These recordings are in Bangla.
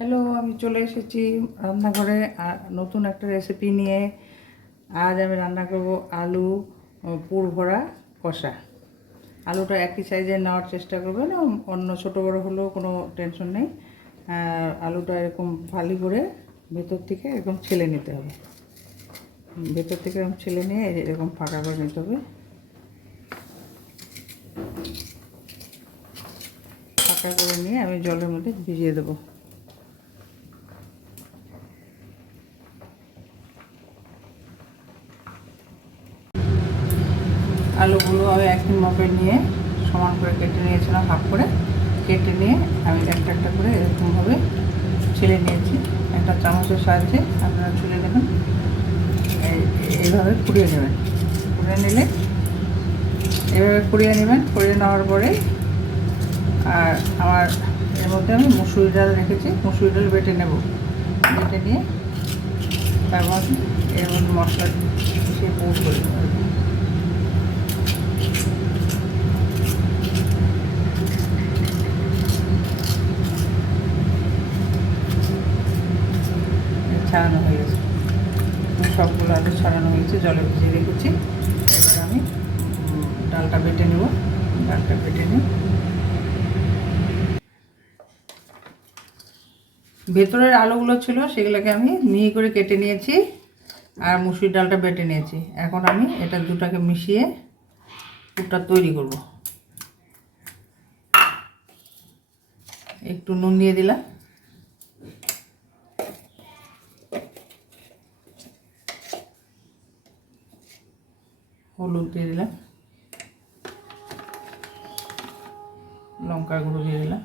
হ্যালো, আমি চলে এসেছি রান্নাঘরে নতুন একটা রেসিপি নিয়ে। আজ আমি রান্না করব আলু পুর ভরা কষা। আলুটা একই সাইজের নেওয়ার চেষ্টা করবেন, অন্য ছোটো বড়ো হলেও কোনো টেনশন নেই। আলুটা এরকম ভালো করে ভেতর থেকে এরকম ছেলে নিতে হবে, ভেতর থেকে এরকম ছেলে নিয়ে এরকম ফাঁকা করে নিতে হবে। ফাঁকা করে নিয়ে আমি জলের মধ্যে ভিজিয়ে দেবো। আলুগুলো আমি একই মাপে নিয়ে সমান করে কেটে নিয়েছিলাম, হাফ করে কেটে নিয়ে আমি একটা একটা করে এরকমভাবে ছেলে নিয়েছি। একটা চামচের সাহায্যে আপনারা ছুলে নেবেন, এইভাবে কুড়িয়ে নেবেন। কুড়িয়ে নিলে এভাবে কুড়িয়ে নেবেন। কুড়িয়ে নেওয়ার পরে আর আমার এর মধ্যে আমি মুসুরি ডাল রেখেছি, মুসুরি ডাল বেটে নেব। বেটে নিয়ে তারপর এর মধ্যে মশলা মিশিয়ে পুর করে নেব। ছাড়ানো হয়ে গেছে, সবগুলো আলু ছাড়ানো হয়েছে, জলে ভিজিয়ে রেখেছি। এবার আমি ডালটা বেটে নেব। ডালটা বেটে নিই, ভেতরের আলুগুলো ছিল সেগুলোকে আমি মিহি করে কেটে নিয়েছি আর মুসুরির ডালটা বেটে নিয়েছি। এখন আমি এটা দুটাকে মিশিয়ে পুরটা তৈরি করব। একটু নুন দিয়ে দিলাম, হলুদ দিয়ে দিলাম, লঙ্কার গুঁড়ো দিয়ে দিলাম,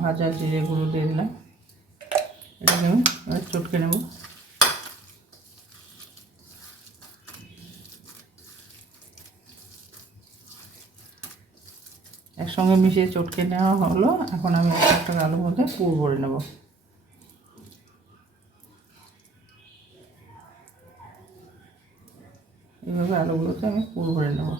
ভাজা জিরে গুঁড়ো দিয়ে দিলাম। এটাকে আমি চটকে নেব। একসঙ্গে মিশিয়ে চটকে নেওয়া হলো। এখন আমি একটা আলুর মধ্যে পুর ভরে নেব। এইভাবে আলুগুলোতে আমি পুর ভরে নেব।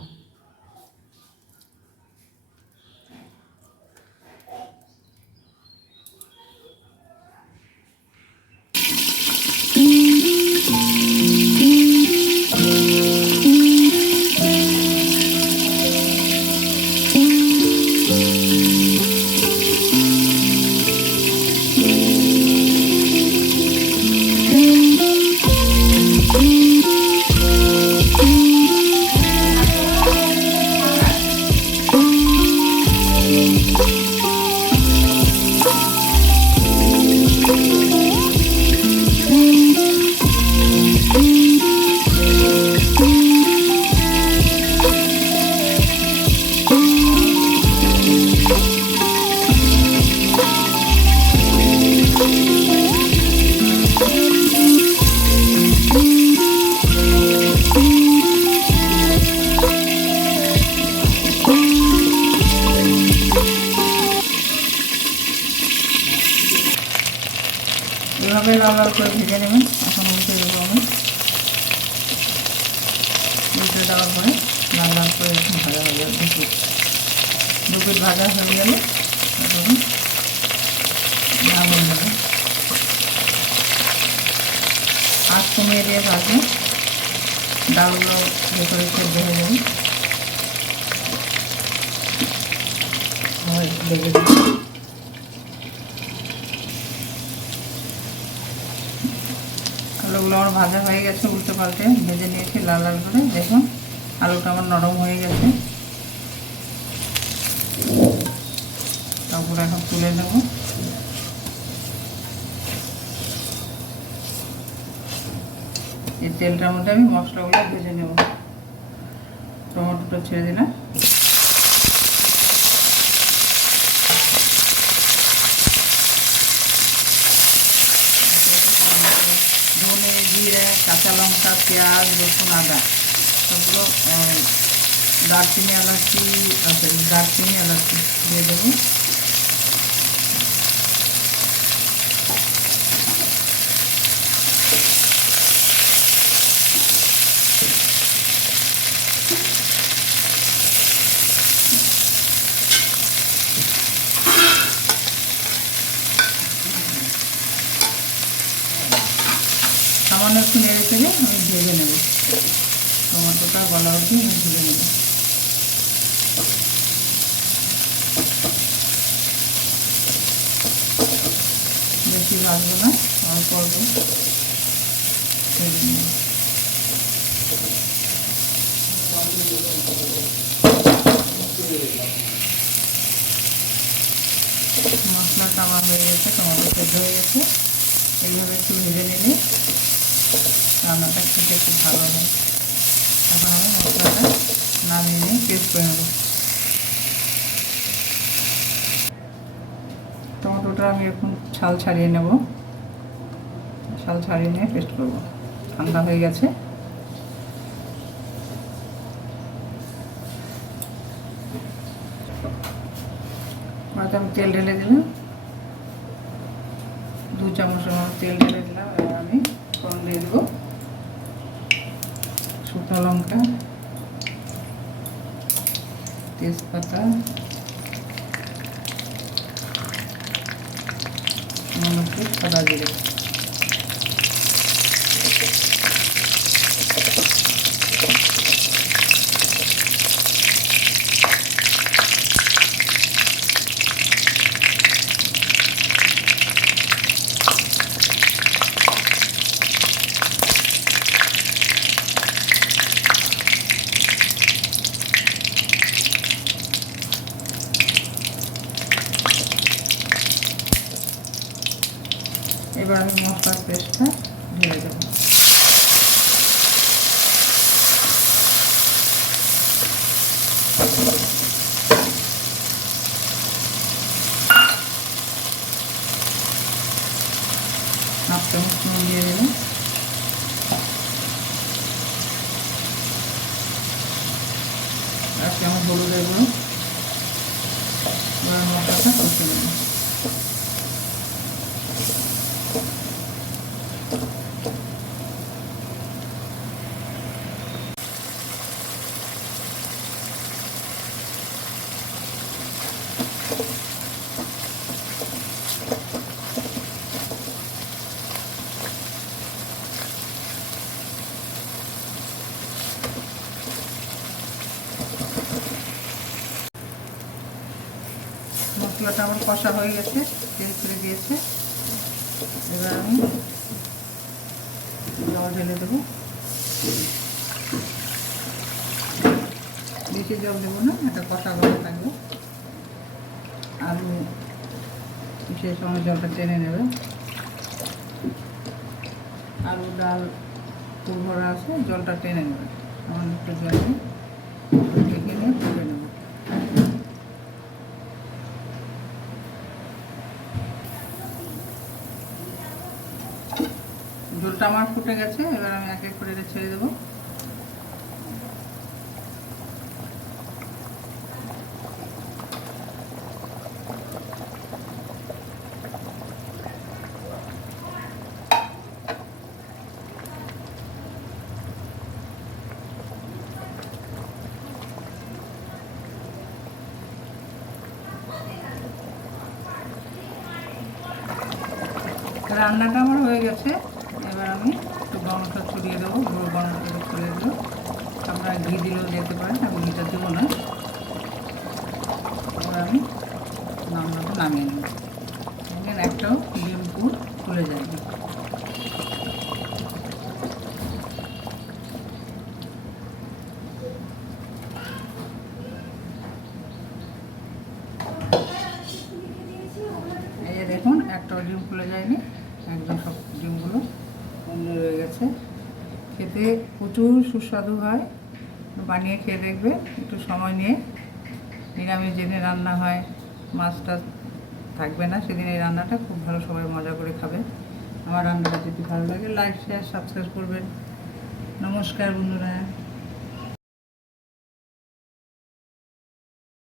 এভাবে লাল লাল করে ভেজে নেবেন। এখন উল্টে দেবো আমি। উল্টে দেওয়ার পরে লাল লাল করে একটু ভাজা হয়ে যাবে। দু পিঠ ভাজা হয়ে গেলে তখন নামিয়ে নেবেন। আঁচ কমিয়ে দিয়ে ভাজলে ডালগুলো ভেতরে সেদ্ধ হয়ে যাবে। লেগে যাবে। আলুগুলো আমার ভাজা হয়ে গেছে, উল্টে পাল্টে ভেজে নিয়েছি লাল লাল করে। দেখুন আলুটা আমার নরম হয়ে গেছে। তারপরে এখন তুলে নেব। এই তেলটার মধ্যে আমি মশলাগুলো ভেজে নেব। টমেটোটা ছেড়ে দিলাম, ধনে জিরে কাঁচা লঙ্কা পেঁয়াজ রসুন আদা সবগুলো, দারচিনি এলাচি দিয়ে দেবো। সামান্য একটু নেড়ে চেড়ে আমি ভেজে নেব, টমেটোটা গলা অবধি ভেজে নেব। বেশি ভাজবো না, অল্প অল্প ভেজে নেব। মশলাটা আমার হয়ে গেছে, টমেটো সেদ্ধ হয়ে গেছে। এইভাবে একটু ভেজে নিলে রান্নাটা খেতে খুব ভালো হয়। এখন আমি মশলাটা নামিয়ে নিয়ে পেস্ট করে নেব। টমেটোটা আমি এখন ছাল ছাড়িয়ে নেব, ছাল ছাড়িয়ে নিয়ে পেস্ট করব। ঠান্ডা হয়ে গেছে। আমি তেল ঢেলে দিলাম, 2 চামচের মতো তেল ঢেলে দিলাম। এবার আমি ফোড়ন দিয়ে দেবো, শুকনো লঙ্কা, তেজপাতা, একটু সাদা জিরে। এবার আমি মশলার পেস্টটা ঢেলে দেবো। হাফ চামচ নুন দিয়ে দেবেন, আর চামচ হলুদের গুঁড়ো। এবার মশলাটা কষে নেব। মশলাটা আমার কষা হয়ে গেছে, তেল ছেড়ে দিয়েছে। এবার আমি জল ঢেলে দেবো, বেশি জল দেবো না, এটা কষা কষা থাকবে। আলু সেই সময় জলটা টেনে নেবে। আলু ডাল পুর ভরা আছে, জলটা টেনে নেবে। আমার একটু জল ঢেকে নিয়ে ফুটে নেব। ঝোলটা আমার ফুটে গেছে, এবার আমি এক এক করে ছেড়ে দেবো। রান্নাটা আমার হয়ে গেছে। এবার আমি একটু গরমটা ছড়িয়ে দেবো, গরমটা ছড়িয়ে দেবো। আপনারা ঘি দিলেও যেতে পারেন, আমি ঘিটা দেবো না। এবার আমি নামিয়ে নেব। দেখেন একটাও ডিম পুর খুলে যায়নি। এই দেখুন একটাও ডিম খুলে যায়নি, একদম সব ডিমগুলো বন্ধ রয়ে গেছে। খেতে প্রচুর সুস্বাদু হয়, বানিয়ে খেয়ে দেখবে। একটু সময় নিয়ে, নিরামিষ যেদিন রান্না হয় মাছটা থাকবে না, সেদিন এই রান্নাটা খুব ভালো, সবাই মজা করে খাবে। আমার রান্নাটা যদি ভালো লাগে লাইক শেয়ার সাবস্ক্রাইব করবেন। নমস্কার বন্ধুরা।